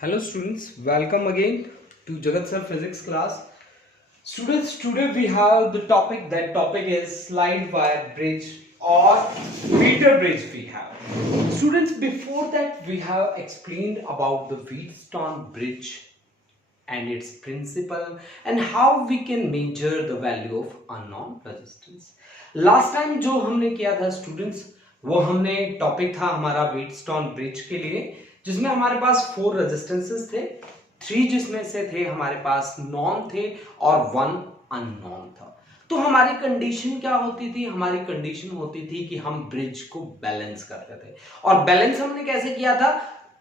Hello students, welcome again to Jagat Sir Physics class. Students, today we have the topic, that topic is slide wire bridge or meter bridge we have. Students, before that we have explained about the Wheatstone bridge and its principle and how we can measure the value of unknown resistance. Last time जो हमने किया था students, वो हमने topic था हमारा Wheatstone bridge के लिए, जिसमें हमारे पास 4 रेजिस्टेंसेस थे, 3 जिसमें से थे हमारे पास नॉन थे और 1 अननोन था। तो हमारी कंडीशन क्या होती थी? हमारी कंडीशन होती थी कि हम ब्रिज को बैलेंस करते थे। और बैलेंस हमने कैसे किया था?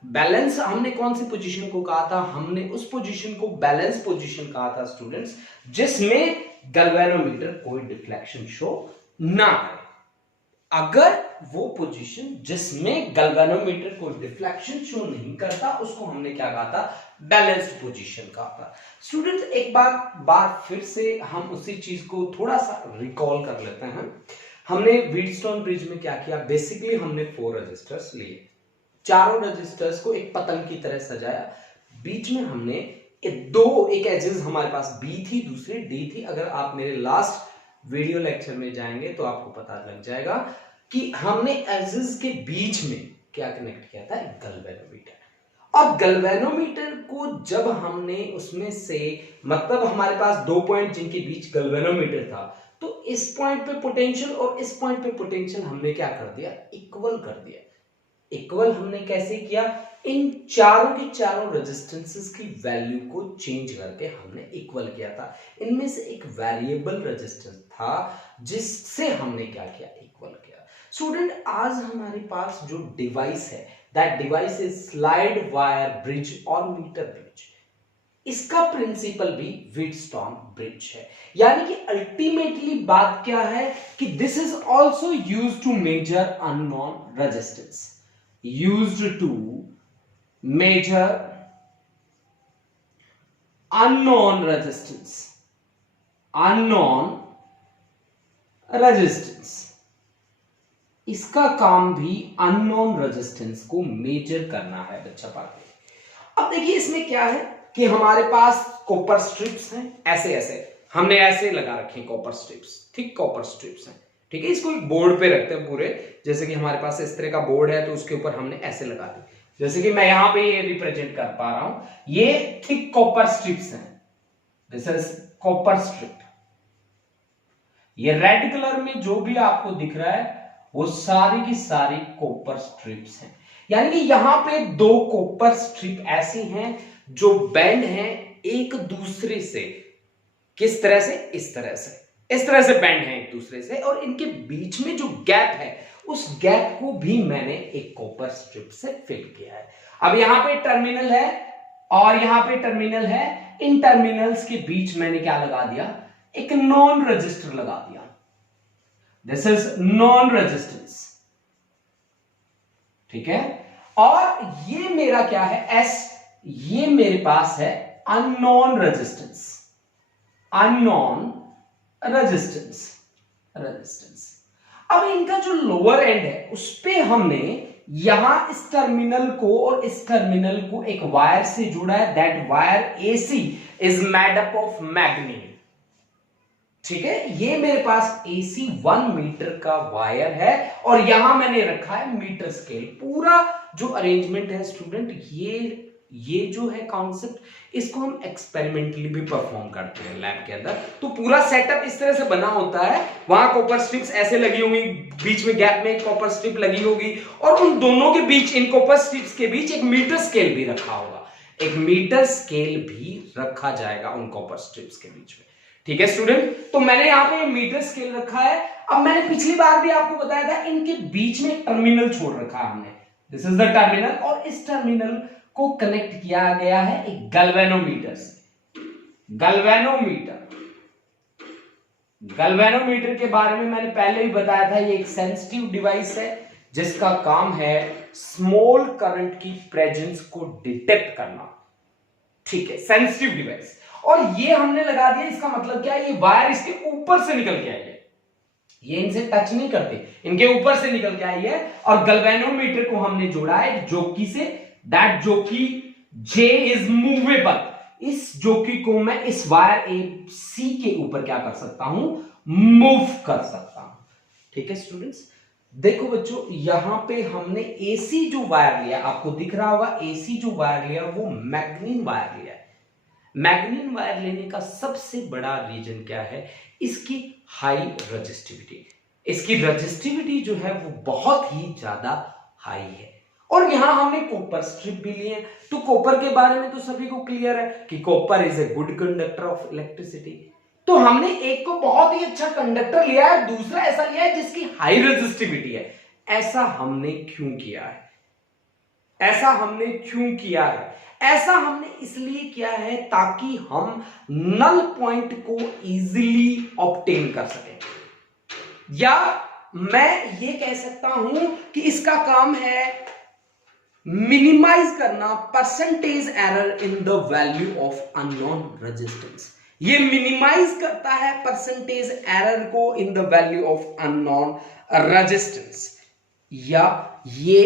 बैलेंस हमने कौन सी पोजीशन को कहा था? हमने उस पोजीशन को बैलेंस पोजीशन कहा था स्टूडेंट्स, जिसमें गैल्वेनोमीटर कोई डिफ्लेक्शन शो ना करे। अगर वो पोजीशन जिसमें गैल्वेनोमीटर कोई डिफ्लेक्शन शो नहीं करता, उसको हमने क्या कहा था? बैलेंस्ड पोजीशन कहा था। स्टूडेंट्स, एक बार फिर से हम उसी चीज को थोड़ा सा रिकॉल कर लेते हैं। हमने व्हीटस्टोन ब्रिज में क्या किया? बेसिकली हमने 4 रजिस्टर्स लिए, चारों रजिस्टर्स को एक पतंग की तरह सजाया। बीच में हमने एक एजेस हमारे पास बी थी, दूसरी डी थी। अगर आप मेरे लास्ट वीडियो लेक्चर में जाएंगे तो आपको पता लग जाएगा कि हमने एजेस के बीच में क्या कनेक्ट किया था? एक गैल्वेनोमीटर। और गैल्वेनोमीटर को जब हमने उसमें से, मतलब हमारे पास 2 पॉइंट जिनके बीच गैल्वेनोमीटर था, तो इस पॉइंट पे पोटेंशियल और इस पॉइंट पे पोटेंशियल हमने क्या कर दिया? इक्वल कर दिया। इक्वल हमने कैसे किया? इन चारों के चारों रेजिस्टेंसेस की वैल्यू को चेंज करके हमने इक्वल किया था। इनमें से एक वेरिएबल रेजिस्टेंस था जिससे हमने क्या किया? इक्वल किया। स्टूडेंट, आज हमारे पास जो डिवाइस है, that device is slide wire bridge और मीटर ब्रिज। इसका प्रिंसिपल भी व्हीटस्टोन ब्रिज है। यानी कि अल्टीमेटली बात क्या है कि this is also used to measure unknown resistance, used to measure unknown resistance, इसका काम भी अननोन रेजिस्टेंस को मेजर करना है बच्चा पाके। अब देखिए इसमें क्या है कि हमारे पास कॉपर स्ट्रिप्स हैं, ऐसे हमने ऐसे लगा रखे हैं copper strips, thick copper strips हैं, ठीक है। इसको एक बोर्ड पे रखते हैं पूरे, जैसे कि हमारे पास इस तरह का बोर्ड है तो उसके ऊपर हमने ऐसे लगा दी, जैसे कि मैं यहां पे ये रिप्रेजेंट कर पा रहा हूं। ये थिक कॉपर स्ट्रिप्स हैं, दिस इज कॉपर स्ट्रिप। ये रेड कलर में जो भी आपको दिख रहा है वो सारी की सारी कॉपर स्ट्रिप्स हैं। यानी कि यहां पे 2 कॉपर स्ट्रिप ऐसी हैं जो बेंड हैं एक दूसरे से। किस तरह से? इस तरह से बेंड है एक दूसरे से, और इनके बीच में जो गैप है उस गैप को भी मैंने एक कॉपर स्ट्रिप से फिल किया है। अब यहां पे टर्मिनल है और यहां पे टर्मिनल है, इन टर्मिनल्स के बीच मैंने क्या लगा दिया? एक नॉन रेजिस्टर लगा दिया। दिस इज नॉन रेजिस्टेंस, ठीक है। और ये मेरा क्या है? एस, ये मेरे पास है अननोन रेजिस्टेंस, अननोन रेजिस्टेंस। अब इनका जो लोअर एंड है उस पे हमने यहां इस टर्मिनल को और इस टर्मिनल को एक वायर से जोड़ा है। That wire AC is made up of magnet, ठीक है। ये मेरे पास एसी 1 मीटर का वायर है और यहां मैंने रखा है मीटर स्केल। पूरा जो अरेंजमेंट है स्टूडेंट, ये जो है कॉन्सेप्ट, इसको हम एक्सपेरिमेंटली भी परफॉर्म करते हैं लैब के अंदर। तो पूरा सेटअप इस तरह से बना होता है, वहां कॉपर स्ट्रिप्स ऐसे लगी होंगी, बीच में गैप में एक कॉपर स्ट्रिप लगी होगी, और उन दोनों के बीच, इन कॉपर स्ट्रिप्स के बीच एक मीटर स्केल भी रखा होगा। एक मीटर स्केल भी रखा जाएगा उन कॉपर स्ट्रिप्स के बीच में, ठीक है स्टूडेंट। तो मैंने यहां पे मीटर स्केल रखा है। अब मैंने पिछली बार भी आपको बताया था, इनके बीच में टर्मिनल छोड़ रखा है हमने, दिस इज द टर्मिनल, और इस टर्मिनल को कनेक्ट किया गया है एक गैल्वेनोमीटर से। गैल्वेनोमीटर के बारे में मैंने पहले भी बताया था, ये एक सेंसिटिव डिवाइस है जिसका काम है स्मॉल करंट की प्रेजेंस को डिटेक्ट करना, ठीक है, सेंसिटिव डिवाइस। और ये हमने लगा दिया, इसका मतलब क्या है? ये वायर इसके ऊपर से निकल के आई है, ये इनसे टच नहीं करते, इनके ऊपर से निकल के आई है। और गैल्वेनोमीटर को हमने जोड़ा है जोकी से, दैट जोकी जे इज मूवेबल, इस जोकी को मैं इस वायर ए सी के ऊपर क्या कर सकता हूं, मूव कर सकता हूं। ठीक है स्टूडेंट्स, देखो बच्चों यहां पे हमने एसी जो वायर लिया, आपको दिख रहा होगा एसी जो वायर लिया वो मैग्नीन वायर लिया है। मैग्नीन वायर लेने का सबसे बड़ा रीजन क्या है, इसकी हाई रजिस्टिविटी। इसकी रजिस्टिविटी जो है वो बहुत ही ज्यादा हाई है। और यहां हमने कॉपर स्ट्रिप भी लिए हैं, तो कॉपर के बारे में तो सभी को क्लियर है कि copper is a good conductor of electricity. तो हमने एक को बहुत ही अच्छा कंडक्टर लिया है, दूसरा ऐसा लिया है जिसकी हाई रजिस्टिविटी है। ऐसा हमने क्यों किया है, ऐसा हमने क्यों किया है, ऐसा हमने इसलिए किया है ताकि हम नल पॉइंट को इजीली ऑब्टेन कर सकें, या मैं ये कह सकता हूं कि इसका काम है मिनिमाइज करना percentage error in the value of unknown resistance. ये मिनिमाइज करता है परसेंटेज एरर को in the value of unknown resistance, या ये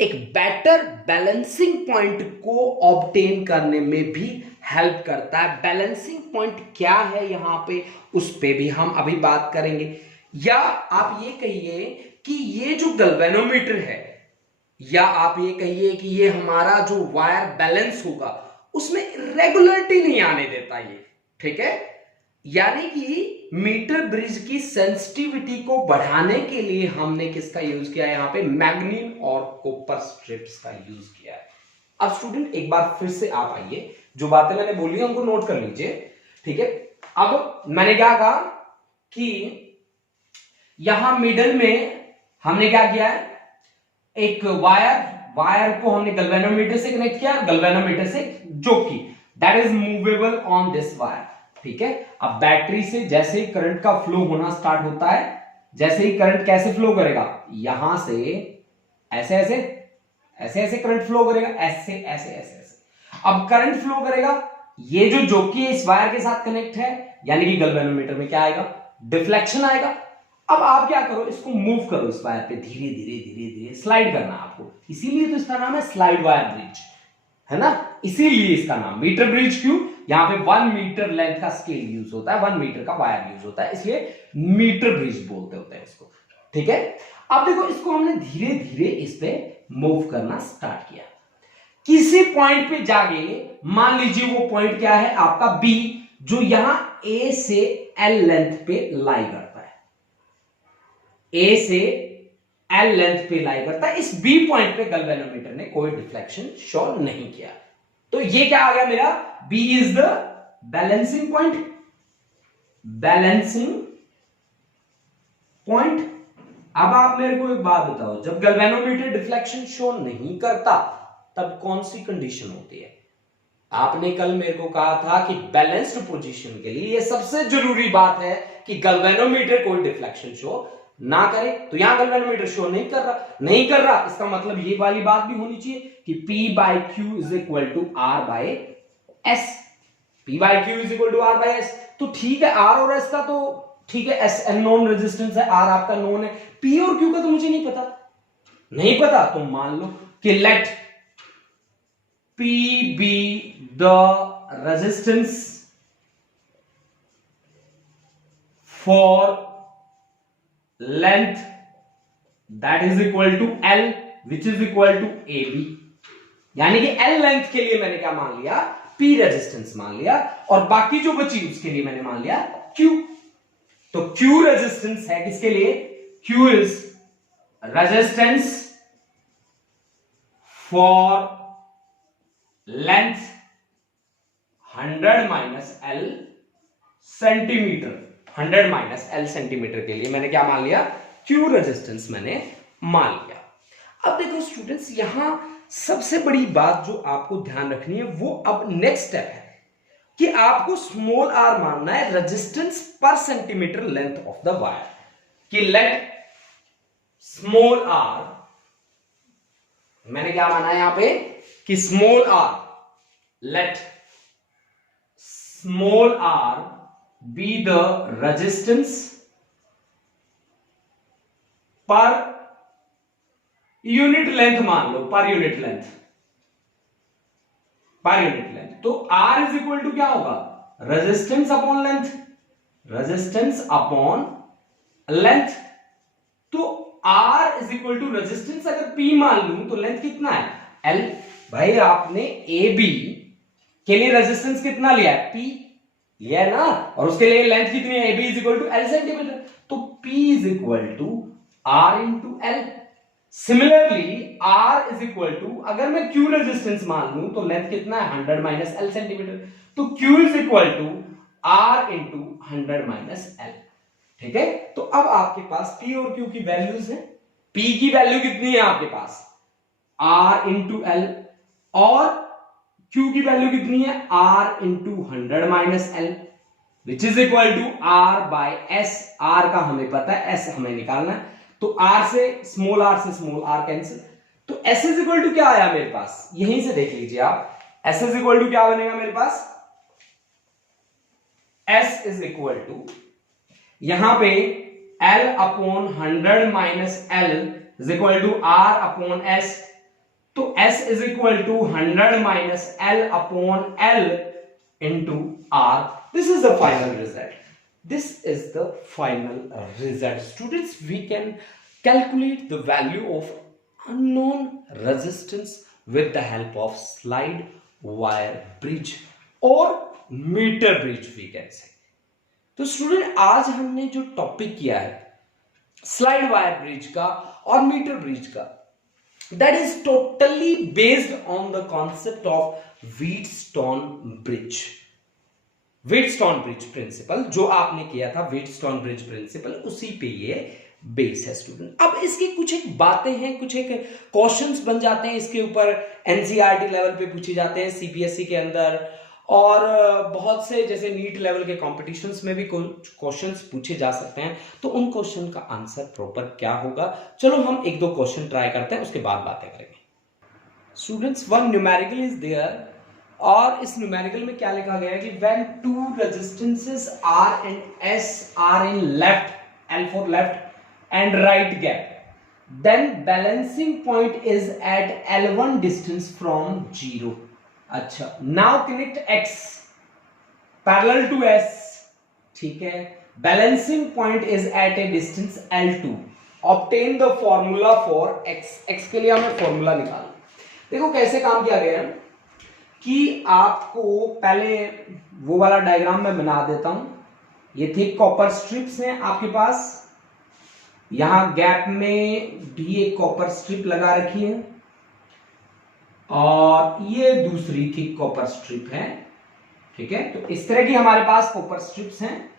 एक बेटर बैलेंसिंग पॉइंट को ऑब्टेन करने में भी हेल्प करता है। बैलेंसिंग पॉइंट क्या है यहां पे, उस पे भी हम अभी बात करेंगे। या आप ये कहिए कि ये जो गैल्वेनोमीटर है, या आप ये कहिए कि ये हमारा जो वायर बैलेंस होगा उसमें रेगुलरिटी नहीं आने देता ये। ठीक है, यानी कि मीटर ब्रिज की सेंसिटिविटी को बढ़ाने के लिए हमने किसका यूज किया है, यहां पे मैग्नीन और कॉपर स्ट्रिप्स का यूज किया है। अब स्टूडेंट एक बार फिर से आप आइए, जो बातें मैंने बोली है उनको नोट कर लीजिए। ठीक है, अब मैंने क्या कहा कि यहां मिडल में हमने क्या किया है, एक वायर को हमने गैल्वेनोमीटर से कनेक्ट किया, गैल्वेनोमीटर से जोकी that is movable on this wire. ठीक है, अब बैटरी से जैसे ही करंट का फ्लो होना स्टार्ट होता है, जैसे ही करंट कैसे फ्लो करेगा, यहां से ऐसे ऐसे ऐसे ऐसे करंट फ्लो करेगा, ऐसे ऐसे ऐसे ऐसे। अब करंट फ्लो करेगा, ये जो जोकी इस वायर के साथ कनेक्ट है, यानी कि गैल्वेनोमीटर में क्या आएगा, डिफ्लेक्शन आएगा। अब आप क्या करो, इसको मूव करो इस वायर पे, धीरे धीरे धीरे धीरे स्लाइड करना आपको, इसीलिए तो इसका नाम है स्लाइड वायर ब्रिज, है ना, इसीलिए इसका नाम मीटर ब्रिज। क्यों, यहां पे 1 मीटर लेंथ का स्केल यूज होता है, 1 मीटर का वायर यूज होता है, इसलिए मीटर ब्रिज बोलते होते हैं इसको। ठीक है, अब देखो इसको हमने धीरे धीरे इस पे मूव करना स्टार्ट किया, किसी पॉइंट पे जाके, मान लीजिए वो पॉइंट क्या है आपका बी, जो यहां ए से एल लेंथ पे लाई करता है, ए से एल लेंथ पे लाई करता है। इस बी पॉइंट पे गैल्वेनोमीटर ने कोई डिफ्लेक्शन शो नहीं किया, तो ये क्या आ गया मेरा, B is the balancing point, balancing point. अब आप मेरे को एक बात बताओ, जब गैल्वेनोमीटर डिफ्लेक्शन शो नहीं करता तब कौन सी कंडीशन होती है। आपने कल मेरे को कहा था कि बैलेंस्ड पोजीशन के लिए ये सबसे जरूरी बात है कि गैल्वेनोमीटर कोई डिफ्लेक्शन शो ना करे। तो यहां गैल्वेनोमीटर शो नहीं कर रहा, नहीं कर रहा, इसका मतलब ये वाली बात भी होनी चाहिए कि P by Q is equal to R by S. P by Q is equal to R by S. तो ठीक है, R और S का तो ठीक है, एस नॉन रेजिस्टेंस है, R आपका नॉन है, P और Q का तो मुझे नहीं पता, नहीं पता तो मान लो कि late P be the resistance for length that is equal to L which is equal to AB। यानी कि L लेंथ के लिए मैंने क्या मान लिया, P रेजिस्टेंस मान लिया, और बाकी जो बची उसके लिए मैंने मान लिया Q। तो Q रेजिस्टेंस है किसके लिए, Q is resistance for length 100 minus L centimetre, 100 minus L centimetre के लिए मैंने क्या मान लिया, क्यू रेजिस्टेंस मैंने मान लिया। अब देखो स्टूडेंट्स, यहां सबसे बड़ी बात जो आपको ध्यान रखनी है वो अब नेक्स्ट स्टेप है कि आपको स्मॉल आर मानना है resistance per centimetre length of the wire, कि लेट स्मॉल आर, मैंने क्या माना है यहां पे कि small R, let small R be the resistance per unit length, मान लो per unit length, per unit length. तो R इज इक्वल टू क्या होगा, resistance upon length, resistance upon length. तो R is equal to resistance, अगर P मान लूं तो लेंथ कितना है L। भाई आपने AB के लिए रेजिस्टेंस कितना लिया है, P लिया है ना, और उसके लिए लेंथ कितनी है, AB is equal to L centimetre. तो P is equal to R into L। Similarly R is equal to, अगर मैं Q रेजिस्टेंस मान लूं तो लेंथ कितना है 100 माइनस L सेंटीमीटर। तो Q is equal to R into 100 minus L। ठीक है, तो अब आपके पास P और Q की वैल्यूज है। P की वैल्यू कितनी है आपके पास, R इंटू L, और Q की वैल्यू कितनी है, R into 100 minus L, which is equal to R by S। R का हमें पता है, S हमें निकालना है, तो R से स्मॉल r कैंसिल। तो S इज इक्वल टू क्या आया मेरे पास, यहीं से देख लीजिए आप, S इज इक्वल टू क्या बनेगा मेरे पास, S इज इक्वल टू यहां पे L upon 100 minus L is equal to R upon S। तो S is equal to 100 minus L upon L into R। This is the final result. This is the final result. Students, we can calculate the value of unknown resistance with the help of slide wire bridge or meter bridge we can say. तो student आज हमने जो topic किया है slide wire bridge का और metre bridge का, that is totally based on the concept of Wheatstone bridge. Wheatstone bridge principle जो आपने किया था, व्हीटस्टोन ब्रिज प्रिंसिपल, उसी पे ये बेस है स्टूडेंट। अब इसकी कुछ एक बातें हैं, कुछ एक क्वेश्चंस बन जाते हैं इसके ऊपर, एनसीईआरटी लेवल पे पूछे जाते हैं, सीबीएसई के अंदर, और बहुत से जैसे नीट लेवल के कॉम्पिटिशन्स में भी कुछ क्वेश्चंस पूछे जा सकते हैं। तो उन क्वेश्चन का आंसर प्रॉपर क्या होगा, चलो हम एक दो क्वेश्चन ट्राई करते हैं, उसके बाद बातें करेंगे। Students, one numerical is there, और इस न्यूमेरिकल में क्या लिखा गया है कि when two resistances R and S are in left, L for left and right gap, then balancing point is at L1 distance from 0. अच्छा, now connect X parallel to S, ठीक है, balancing point is at a distance L2. Obtain the formula for X. X के लिए हमें formula निकालना। देखो कैसे काम किया गया है कि आपको पहले वो वाला डायग्राम मैं बना देता हूं। ये थिक कॉपर स्ट्रिप्स हैं आपके पास, यहां गैप में भी एक कॉपर स्ट्रिप लगा रखी है, और ये दूसरी थिक कॉपर स्ट्रिप है। ठीक है, तो इस तरह की हमारे पास कॉपर स्ट्रिप्स हैं,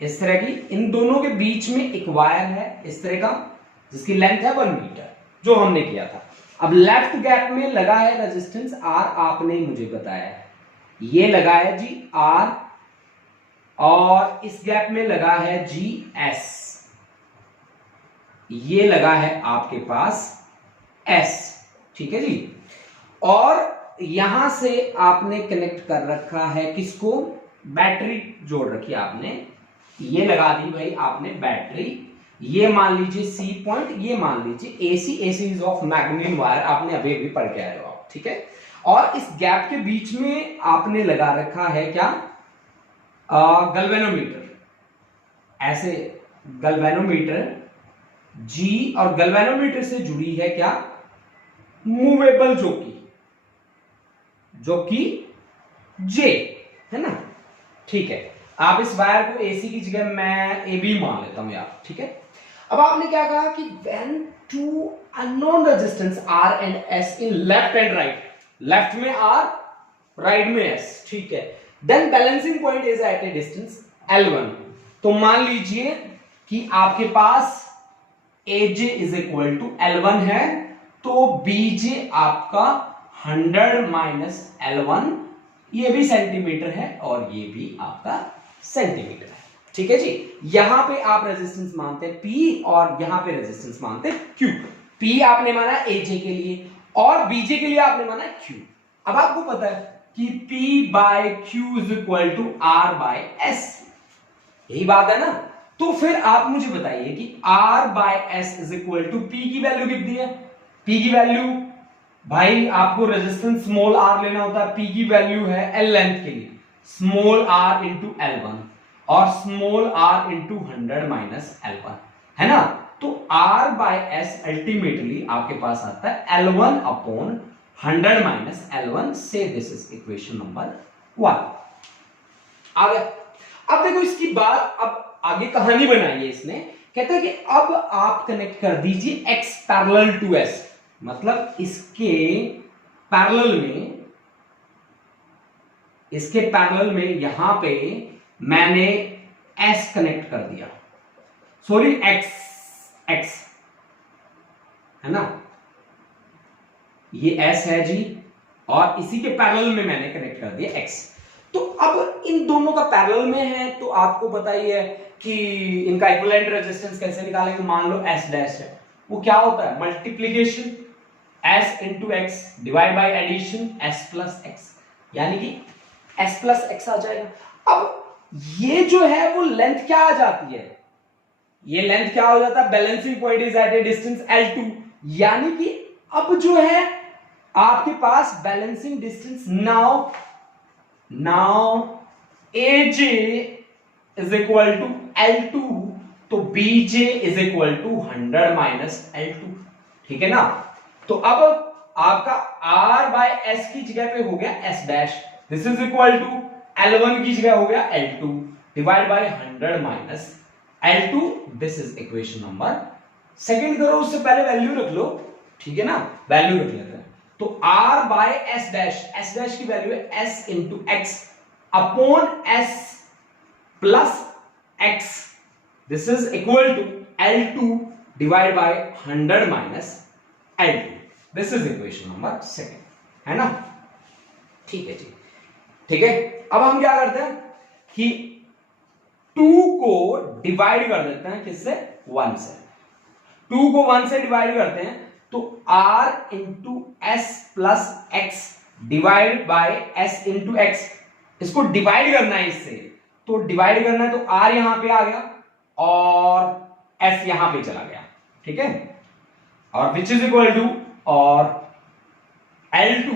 इस तरह की। इन दोनों के बीच में एक वायर है इस तरह का, जिसकी लेंथ है 1 मीटर, जो हमने किया था। अब लेफ्ट गैप में लगा है रेजिस्टेंस R, आपने मुझे बताया है, ये लगा है जी R, और इस गैप में लगा है जी S, ये लगा है आपके पास S। ठीक है जी, और यहां से आपने कनेक्ट कर रखा है किसको, बैटरी जोड़ रखी है आपने, ये लगा दी भाई आपने बैटरी, ये मान लीजिए C पॉइंट, ये मान लीजिए AC। AC is of magnetic wire, आपने अभी भी पढ़ के आए हो आप। ठीक है, और इस गैप के बीच में आपने लगा रखा है क्या, गैल्वेनोमीटर, ऐसे गैल्वेनोमीटर G, और गैल्वेनोमीटर से जुड़ी है क्या, मूवेबल जो कि J है ना। ठीक है, आप इस वायर को AC की जगह मैं AB मान लेता हूं यार। ठीक है, अब आपने क्या कहा कि when two unknown resistance R and S in left and right, left में R, राइट में S, ठीक है, then balancing point is at a distance L1। तो मान लीजिए कि आपके पास AJ is equal to L1 है, तो BJ आपका 100 माइनस L1, ये भी सेंटीमीटर है और ये भी आपका सेंटीमीटर है। ठीक है जी, यहां पे आप रेजिस्टेंस मानते हैं P और यहां पे रेजिस्टेंस मानते हैं Q। P आपने माना AJ के लिए और BJ के लिए आपने माना Q। अब आपको पता है कि P by Q is equal to R by S, यही बात है ना। तो फिर आप मुझे बताइए कि R by S is equal to P की वैल्यू कितनी है, P की वैल्यू भाई आपको रेजिस्टेंस स्मॉल आर लेना होता है, पी की वैल्यू है एल लेंथ के लिए स्मॉल आर इंटू L1 और small are into 100 minus L1, है ना। तो R बाय एस अल्टीमेटली आपके पास आता है L1 अपॉन 100 माइनस L1 से दिस इज इक्वेशन नंबर 1 आ गया। अब देखो इसकी बात, अब आगे कहानी बनाई है इसने, कहता है कि अब आप कनेक्ट कर दीजिए x पैरेलल टू s, मतलब इसके पैरेलल में यहां पे मैंने s कनेक्ट कर दिया, सॉरी x है ना, ये s है जी, और इसी के पैरेलल में मैंने कनेक्ट कर दिया x। तो अब इन दोनों का पैरेलल में है, तो आपको बताइए कि इनका इक्विवेलेंट रेजिस्टेंस कैसे निकालेंगे। मान लो s डैश है, वो क्या होता है multiplication s into X divide by addition s plus X, यानी कि s प्लस एक्स आ जाएगा। अब ये जो है वो लेंथ क्या आ जाती है, ये लेंथ क्या हो जाता है, balancing point is at a distance L2, यानी कि अब जो है आपके पास balancing distance now AJ is equal to L2, तो BJ is equal to 100 minus L2, ठीक है ना। तो अब आपका R बाय S की जगह पे हो गया S dash, this is equal to L1 की जगह हो गया L2 divide by 100 minus L2, this is equation number second. करो उससे पहले वैल्यू रख लो, ठीक है ना, वैल्यू रख लेते हैं। तो R बाय S डैश की वैल्यू है S into X upon S plus X, this is equal to L2 divide by 100 minus L2, this is equation number second, है ना। ठीक है जी, ठीक है। अब हम क्या करते हैं कि 2 को डिवाइड कर देते हैं किससे, 1 से। 2 को 1 से डिवाइड करते हैं तो R into S plus x divide by S into x, इसको डिवाइड करना है इससे, तो डिवाइड करना है तो R यहां पे आ गया और S यहां पे चला गया, ठीक है, और विच इज इक्वल टू और L2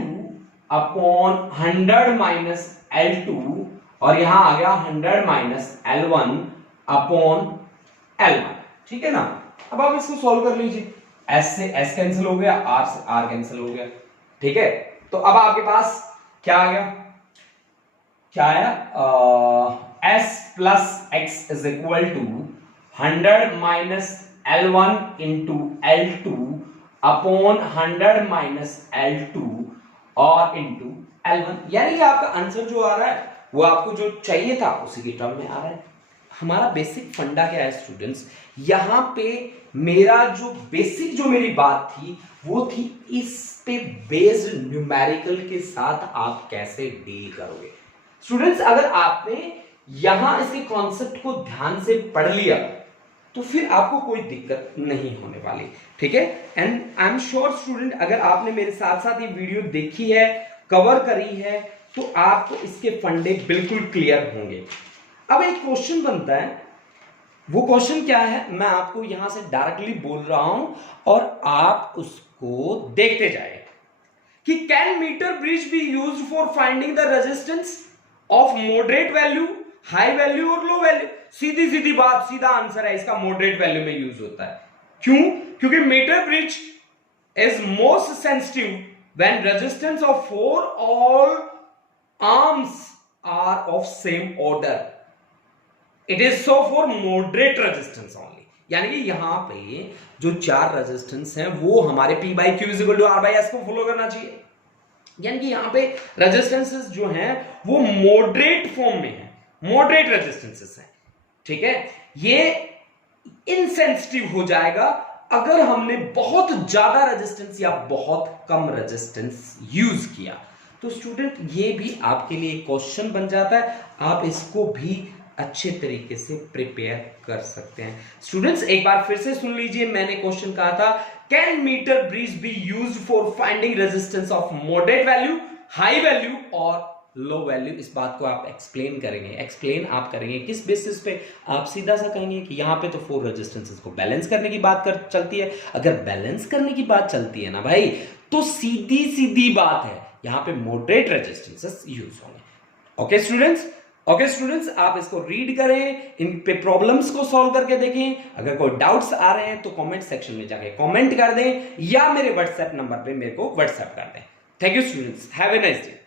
अपॉन 100 माइनस L2, और यहां आ गया 100 माइनस L1 अपॉन L1, ठीक है ना। अब आप इसको सॉल्व कर लीजिए, S से S कैंसिल हो गया, R से R कैंसिल हो गया, ठीक है। तो अब आपके पास क्या आ गया, क्या आया, S plus X is equal to 100 minus L1 into L2 upon 100 minus L2 और इंटू L1, यानी कि आपका आंसर जो आ रहा है वो आपको जो चाहिए था उसी की टर्म में आ रहा है। हमारा बेसिक फंडा क्या है स्टूडेंट्स, यहां पे मेरा जो बेसिक जो मेरी बात थी वो थी इस पे बेस्ड न्यूमेरिकल के साथ आप कैसे डील करोगे। स्टूडेंट्स अगर आपने यहां इसके कॉन्सेप्ट को ध्यान से पढ़ लिया तो फिर आपको कोई दिक्कत नहीं होने वाली, ठीक है। And I am sure student अगर आपने मेरे साथ साथ ये वीडियो देखी है, कवर करी है, तो आपको इसके फंडे बिल्कुल क्लियर होंगे। अब एक क्वेश्चन बनता है, वो क्वेश्चन क्या है मैं आपको यहां से डायरेक्टली बोल रहा हूं और आप उसको देखते जाए कि can metre bridge be used for finding the resistance of moderate value, high value और लो वैल्यू। सीधी सीधी बात, सीधा आंसर है इसका, मॉडरेट वैल्यू में यूज होता है। क्यों? क्योंकि metre bridge is most sensitive when resistance of four all arms are of same order. It is so for moderate resistance only, यानी कि यहां पे जो चार रेजिस्टेंस हैं वो हमारे P by Q is equal to R by S को फॉलो करना चाहिए, यानी कि यहां पे रेजिस्टेंसेस जो हैं वो मॉडरेट फॉर्म में है, मॉडरेट रेजिस्टेंसेस हैं, ठीक है। ये इनसेंसिटिव हो जाएगा अगर हमने बहुत ज्यादा रेजिस्टेंस या बहुत कम रेजिस्टेंस यूज किया। तो स्टूडेंट ये भी आपके लिए क्वेश्चन बन जाता है, आप इसको भी अच्छे तरीके से प्रिपेयर कर सकते हैं। स्टूडेंट्स एक बार फिर से सुन लीजिए, मैंने क्वेश्चन कहा था can metre bridge be used for finding resistance of moderate value, high value और लो वैल्यू। इस बात को आप एक्सप्लेन करेंगे, एक्सप्लेन आप करेंगे किस बेसिस पे, आप सीधा सा कहेंगे कि यहां पे तो फोर रेजिस्टेंसेस को बैलेंस करने की बात चलती है। अगर बैलेंस करने की बात चलती है ना भाई, तो सीधी सीधी बात है, यहां पे मॉडरेट रेजिस्टेंसेस यूज होंगे। ओके स्टूडेंट्स, आप इसको रीड करें, इन पे प्रॉब्लम्स को सॉल्व करके देखें। अगर कोई डाउट्स आ रहे हैं तो कमेंट सेक्शन में जाके कमेंट कर दें या मेरे व्हाट्सएप नंबर पे मेरे को व्हाट्सएप कर दें। Thank you students, have a nice day.